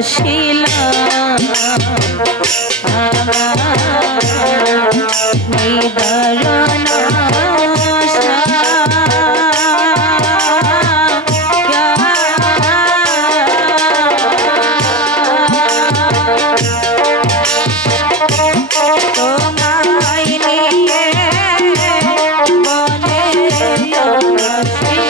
বসিলাম নিদারুণ আশা তোমায় নিয়ে বনে বসিলাম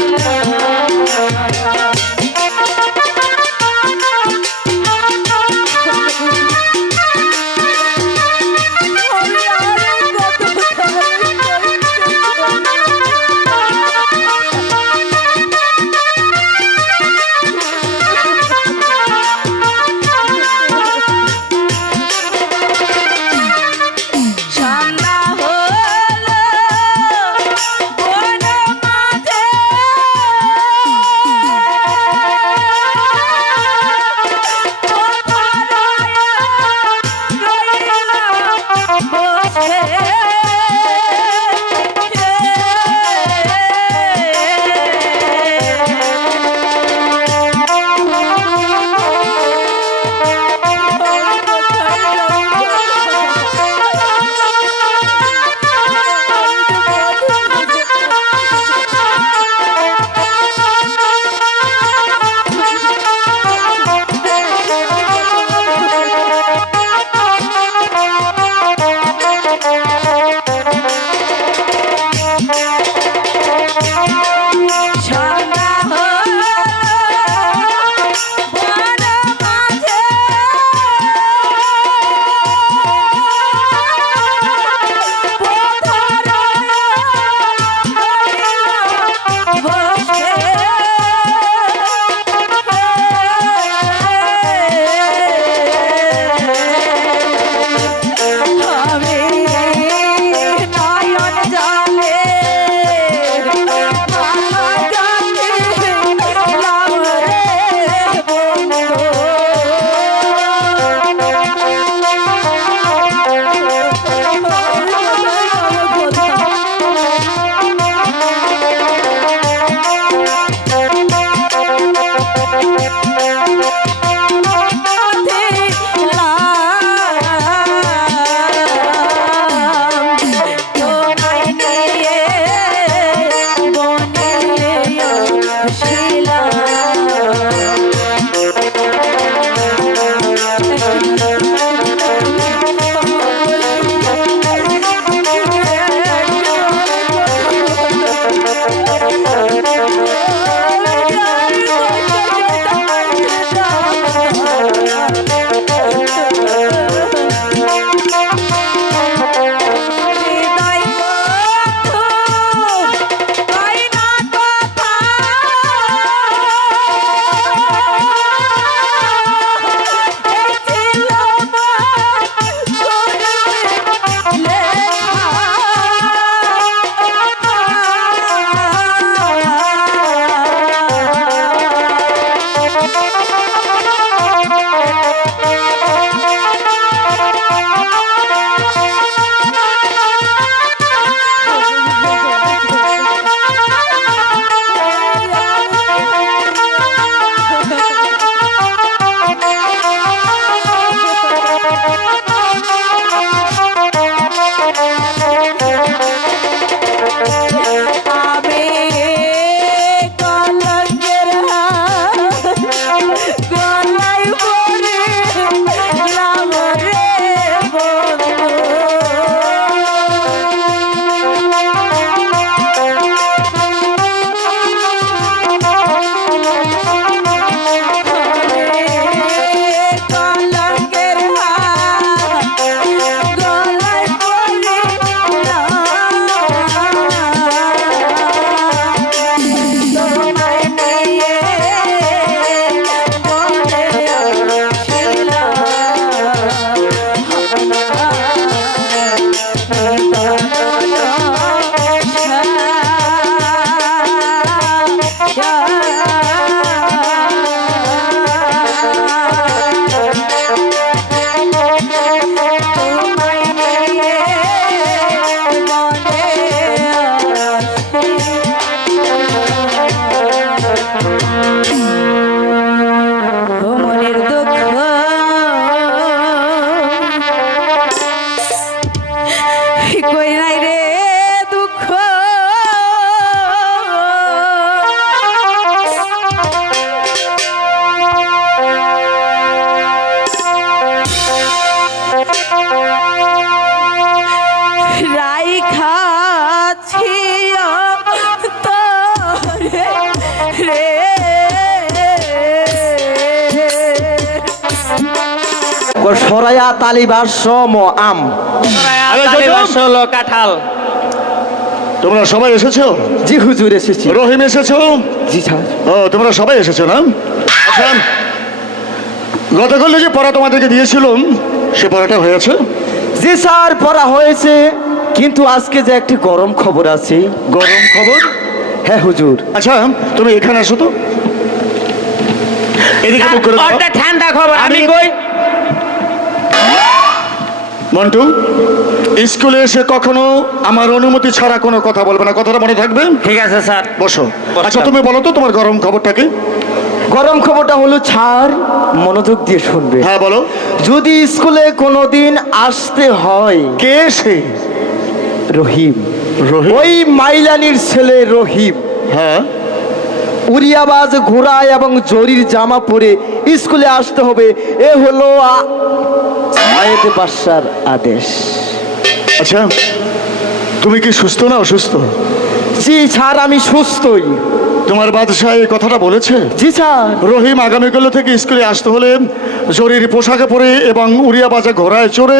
সরায়া তালিবার সম আম। আরে হলো কাঁঠাল। তোমরা সবাই এসেছো? জি হুজুর এসেছি। রহিম এসেছো? জি স্যার। ও তোমরা সবাই এসেছো না? আচ্ছা, গতকাল যে পড়া তোমাদেরকে দিয়েছিলাম সে পড়াটা হয়েছে? জি স্যার, পড়া হয়েছে, কিন্তু আজকে যে একটি গরম খবর আছে। গরম খবর? হ্যাঁ হুজুর। আচ্ছা তুমি এখানে আসো তো, এদিকে মুখ করে দাও। ওটা ঠান্ডা খবর, আমি কই? মন্টু, স্কুলে এসে কখনো আমার অনুমতি ছাড়া কোনো কথা বলবে না, কথাটা মনে থাকবে? ঠিক আছে স্যার। বসো। আচ্ছা তুমি বলো তো তোমার গরম খবরটা কি? গরম খবরটা হলো ছাড়, মনোযোগ দিয়ে শুনবে। হ্যাঁ বলো। যদি স্কুলে কোনোদিন আসতে হয়। কে সে? রহিম। রহিম? ওই মাইলানির ছেলে রহিম। হ্যাঁ। উড়িয়াবাজ ঘোড়া এবং জরির জামা পরে স্কুলে আসতে হবে, এ হলো সায়েদ বাদশার আদেশ। আচ্ছা তুমি কি সুস্থ না অসুস্থ? জি স্যার, আমি সুস্থই। তোমার বাদশাহ এই কথাটা বলেছে? জি স্যার। রহিম আগামীকাল থেকে স্কুলে আসতে হলে জরির পোশাকে পরে এবং উড়িয়া বাজা ঘোড়ায় চড়ে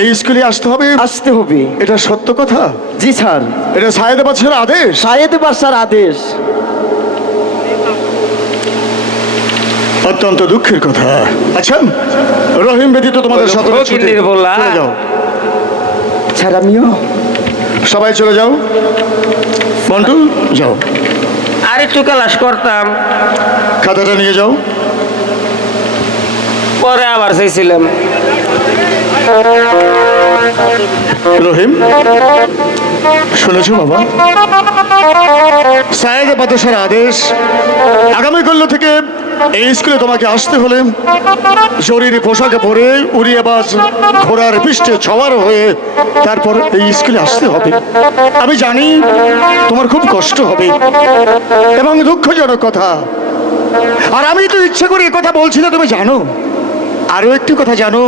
এই স্কুলে আসতে হবে। আসতে হবে। এটা সত্য কথা? জি স্যার। এটা সায়েদ বাদশার আদেশ? সায়েদ বাদশার আদেশ। অত্যন্ত দুঃখের কথা। আচ্ছা রহিম ব্যতীত তোমাদের সাথে ফকিন্নির বললা। চলে যাও, স্যার আমিও। সবাই চলে যাও। মন্টু যাও, আর একটু ক্লাস করতাম, খাতাটা নিয়ে যাও। পরে আবার চাইছিলাম। রহিম শুনেছো বাবা, সায়েদ বাদশার আদেশ, আগামীকাল থেকে এই স্কুলে তোমাকে আসতে হলে জরির পোশাকে পরে উড়িয়াবাজ ঘোড়ার পৃষ্ঠে সওয়ার হয়ে তারপর এই স্কুলে আসতে হবে। আমি জানি তোমার খুব কষ্ট হবে এবং দুঃখজনক কথা, আর আমি তো ইচ্ছে করে কথা বলছি না, তুমি জানো। আরও একটি কথা জানো,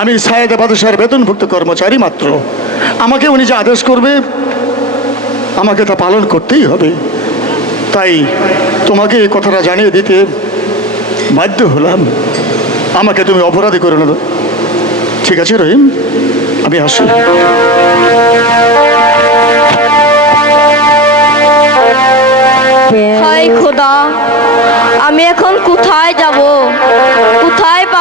আমি সায়েদ বাদশার বেতনভুক্ত কর্মচারী মাত্র। আমাকে উনি যে আদেশ করবে আমাকে তা পালন করতেই হবে। তাই তোমাকে এই কথাটা জানিয়ে দিতে বাধ্য হলাম। আমাকে তুমি অপরাধী করে নেবে। ঠিক আছে রহিম, আমি আসি। হায় খোদা, আমি এখন কোথায় যাব, কোথায় পাবো